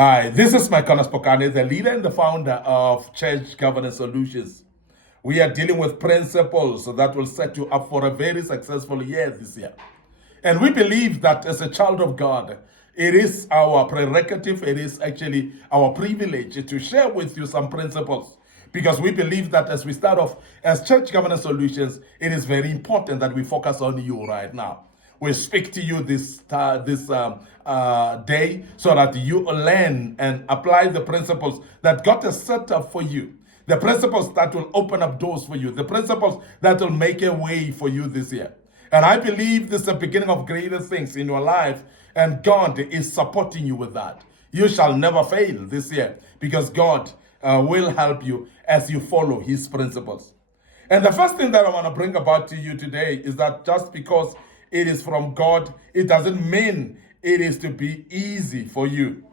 Hi, this is Micornus Phokane, the leader and the founder of Church Governance Solutions. We are dealing with principles that will set you up for a very successful year this year. And we believe that as a child of God, it is our prerogative, it is actually our privilege to share with you some principles. Because we believe that as we start off as Church Governance Solutions, it is very important that we focus on you right now. We speak to you this day so that you learn and apply the principles that God has set up for you. The principles that will open up doors for you. The principles that will make a way for you this year. And I believe this is the beginning of greater things in your life. And God is supporting you with that. You shall never fail this year because God will help you as you follow his principles. And the first thing that I want to bring about to you today is that just because it is from God, it doesn't mean it is to be easy for you.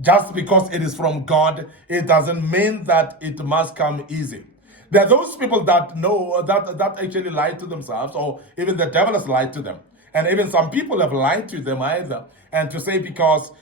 Just because it is from God, it doesn't mean that it must come easy. There are those people that know that actually lie to themselves, or even the devil has lied to them. And even some people have lied to them either. And to say because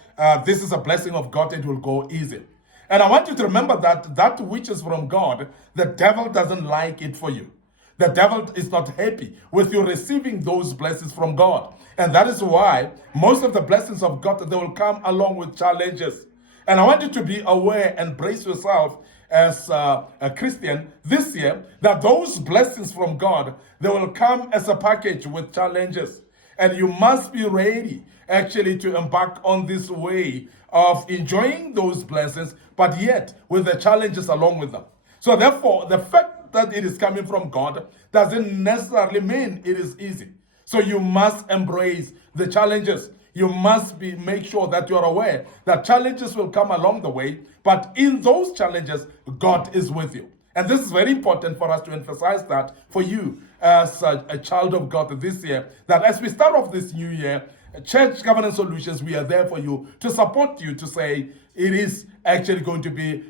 this is a blessing of God, it will go easy. And I want you to remember that that which is from God, the devil doesn't like it for you. The devil is not happy with you receiving those blessings from God. And that is why most of the blessings of God, they will come along with challenges. And I want you to be aware and brace yourself as a Christian this year that those blessings from God, they will come as a package with challenges. And you must be ready actually to embark on this way of enjoying those blessings, but yet with the challenges along with them. So therefore, the fact that it is coming from God doesn't necessarily mean it is easy. So you must embrace the challenges. You must make sure that you are aware that challenges will come along the way, but in those challenges, God is with you. And this is very important for us to emphasize that for you as a child of God this year, that as we start off this new year, Church Governance Solutions, we are there for you to support you to say it is actually going to be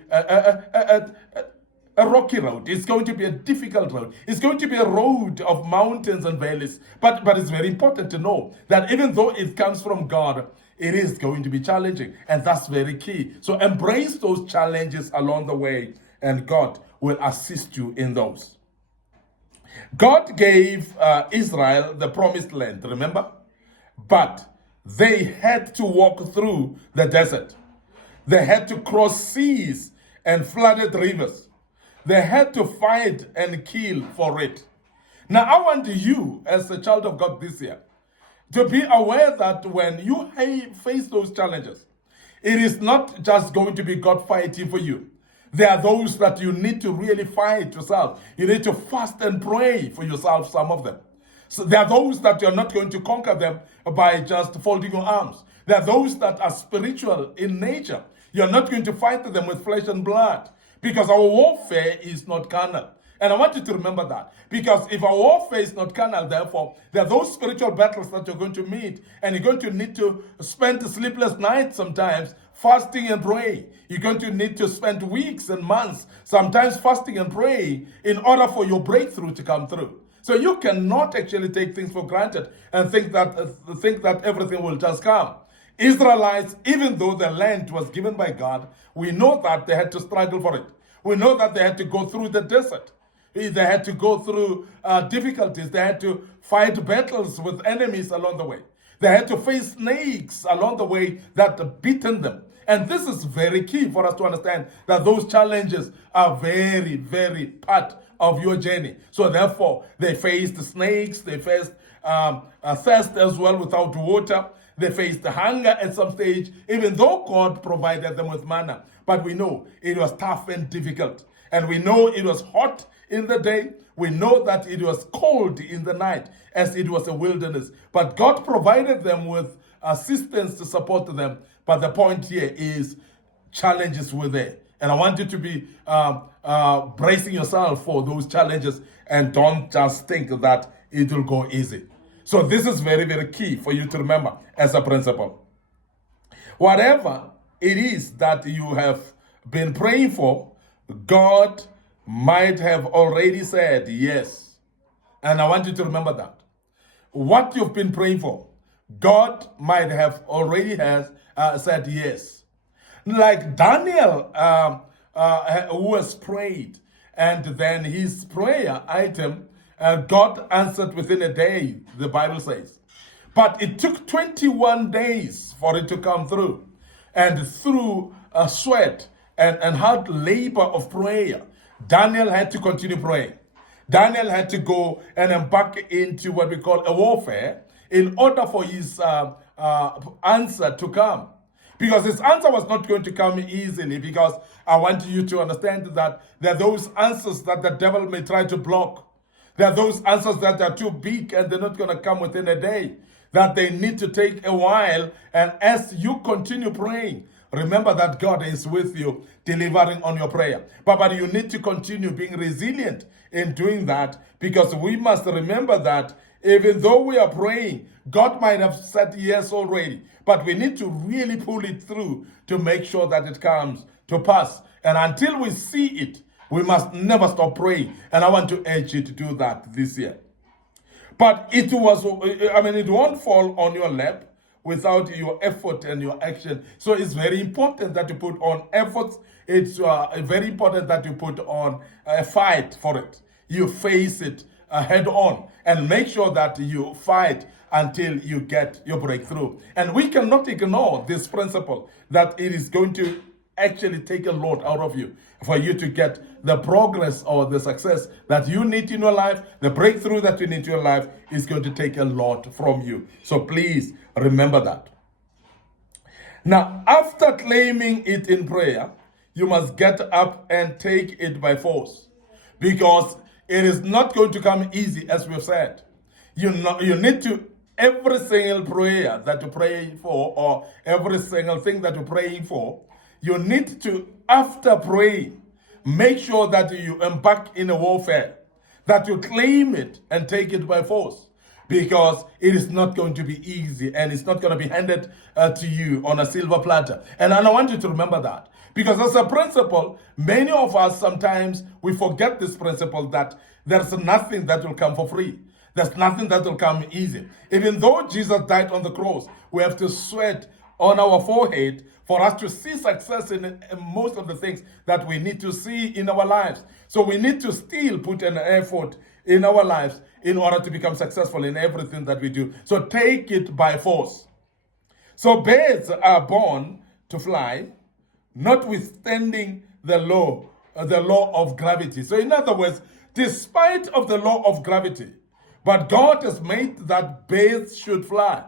a rocky road. It's going to be a difficult road. It's going to be a road of mountains and valleys. But it's very important to know that even though it comes from God, it is going to be challenging. And that's very key. So embrace those challenges along the way, and God will assist you in those. God gave Israel the promised land, remember? But they had to walk through the desert. They had to cross seas and flooded rivers. They had to fight and kill for it. Now, I want you, as a child of God this year, to be aware that when you face those challenges, it is not just going to be God fighting for you. There are those that you need to really fight yourself. You need to fast and pray for yourself, some of them. So there are those that you're not going to conquer them by just folding your arms. There are those that are spiritual in nature. You're not going to fight them with flesh and blood. Because our warfare is not carnal. And I want you to remember that. Because if our warfare is not carnal, therefore, there are those spiritual battles that you're going to meet. And you're going to need to spend sleepless nights sometimes fasting and praying. You're going to need to spend weeks and months sometimes fasting and praying in order for your breakthrough to come through. So you cannot actually take things for granted and think that everything will just come. Israelites, even though the land was given by God, we know that they had to struggle for it. We know that they had to go through the desert. They had to go through difficulties. They had to fight battles with enemies along the way. They had to face snakes along the way that beaten them. And this is very key for us to understand that those challenges are very, very part of your journey. So therefore, they faced snakes, they faced thirst as well without water. They faced hunger at some stage, even though God provided them with manna. But we know it was tough and difficult. And we know it was hot in the day. We know that it was cold in the night, as it was a wilderness. But God provided them with assistance to support them. But the point here is challenges were there. And I want you to be bracing yourself for those challenges, and don't just think that it will go easy. So this is very, very key for you to remember as a principle. Whatever it is that you have been praying for, God might have already said yes. And I want you to remember that. What you've been praying for, God might have already said yes. Like Daniel, who has prayed, and then his prayer item, God answered within a day, the Bible says. But it took 21 days for it to come through. And through sweat and hard labor of prayer, Daniel had to continue praying. Daniel had to go and embark into what we call a warfare in order for his answer to come. Because his answer was not going to come easily, because I want you to understand that there are those answers that the devil may try to block. There are those answers that are too big and they're not going to come within a day, that they need to take a while. And as you continue praying, remember that God is with you, delivering on your prayer. But you need to continue being resilient in doing that, because we must remember that even though we are praying, God might have said yes already, but we need to really pull it through to make sure that it comes to pass. And until we see it, we must never stop praying. And I want to urge you to do that this year. But it won't fall on your lap without your effort and your action. So it's very important that you put on efforts. It's very important that you put on a fight for it. You face it head on and make sure that you fight until you get your breakthrough. And we cannot ignore this principle that it is going to actually take a lot out of you for you to get the progress or the success that you need in your life. The breakthrough that you need in your life is going to take a lot from you. So please remember that. Now, after claiming it in prayer, you must get up and take it by force, because it is not going to come easy, as we've said. You need to, every single prayer that you pray for, or every single thing that you're praying for, you need to, after praying, make sure that you embark in a warfare, that you claim it and take it by force, because it is not going to be easy and it's not going to be handed to you on a silver platter. And I want you to remember that, because as a principle, many of us sometimes we forget this principle, that there's nothing that will come for free. There's nothing that will come easy. Even though Jesus died on the cross, we have to sweat on our forehead for us to see success in most of the things that we need to see in our lives. So we need to still put an effort in our lives in order to become successful in everything that we do. So take it by force. So birds are born to fly, notwithstanding the law of gravity. So in other words, despite of the law of gravity, but God has made that birds should fly.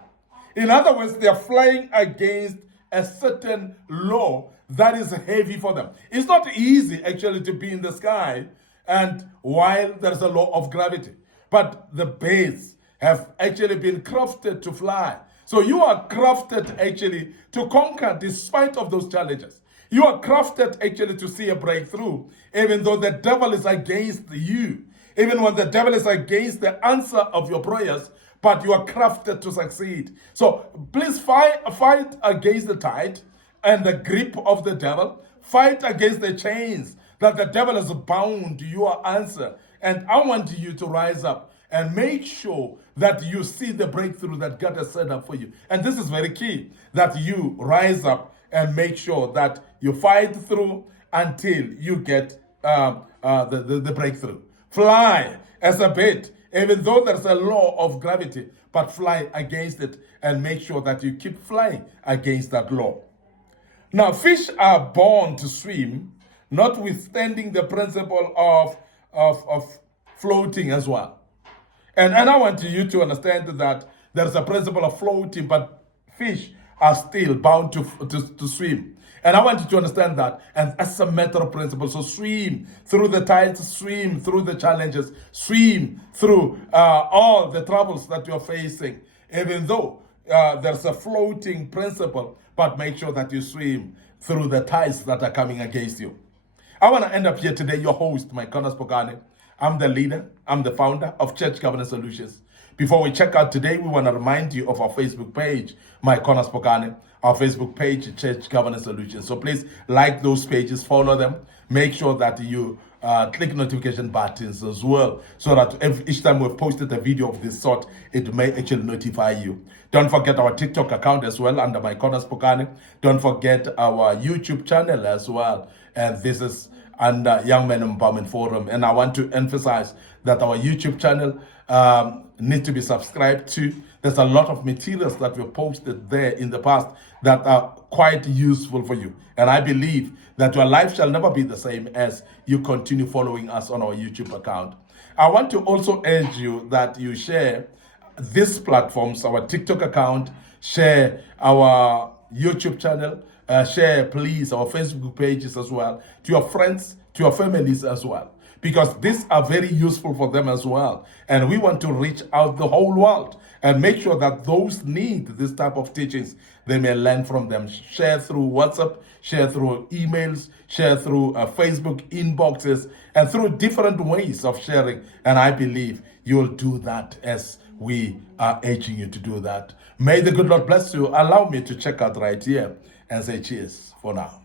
In other words, they are flying against a certain law that is heavy for them. It's not easy actually to be in the sky and while there's a law of gravity. But the birds have actually been crafted to fly. So you are crafted actually to conquer despite of those challenges. You are crafted actually to see a breakthrough, even though the devil is against you. Even when the devil is against the answer of your prayers, but you are crafted to succeed. So please fight against the tide and the grip of the devil. Fight against the chains that the devil has bound your answer. And I want you to rise up and make sure that you see the breakthrough that God has set up for you. And this is very key, that you rise up and make sure that you fight through until you get the breakthrough. Fly as a bird, even though there's a law of gravity, but fly against it and make sure that you keep flying against that law. Now, fish are born to swim, notwithstanding the principle of floating as well. And I want you to understand that there's a principle of floating, but fish are still bound to swim. And I want you to understand that. And as a matter of principle, so swim through the tides, swim through the challenges, swim through all the troubles that you're facing, even though there's a floating principle, but make sure that you swim through the tides that are coming against you. I want to end up here today, your host, Micornus Phokane. I'm the leader, I'm the founder of Church Covenant Solutions. Before we check out today, we want to remind you of our Facebook page, Micornus Phokane, our Facebook page, Church Covenant Solutions. So please like those pages, follow them, make sure that you click notification buttons as well, so that each time we've posted a video of this sort, it may actually notify you. Don't forget our TikTok account as well under Micornus Phokane. Don't forget our YouTube channel as well. And this is under Young Men Empowerment Forum. And I want to emphasize that our YouTube channel needs to be subscribed to. There's a lot of materials that we've posted there in the past that are quite useful for you. And I believe that your life shall never be the same as you continue following us on our YouTube account. I want to also urge you that you share these platforms, our TikTok account, share our YouTube channel, share please our Facebook pages as well, to your friends, to your families as well, because these are very useful for them as well. And we want to reach out the whole world and make sure that those need this type of teachings, they may learn from them. Share through WhatsApp, share through emails, share through Facebook inboxes, and through different ways of sharing. And I believe you'll do that as we are urging you to do that. May the good Lord bless you. Allow me to check out right here and say cheers for now.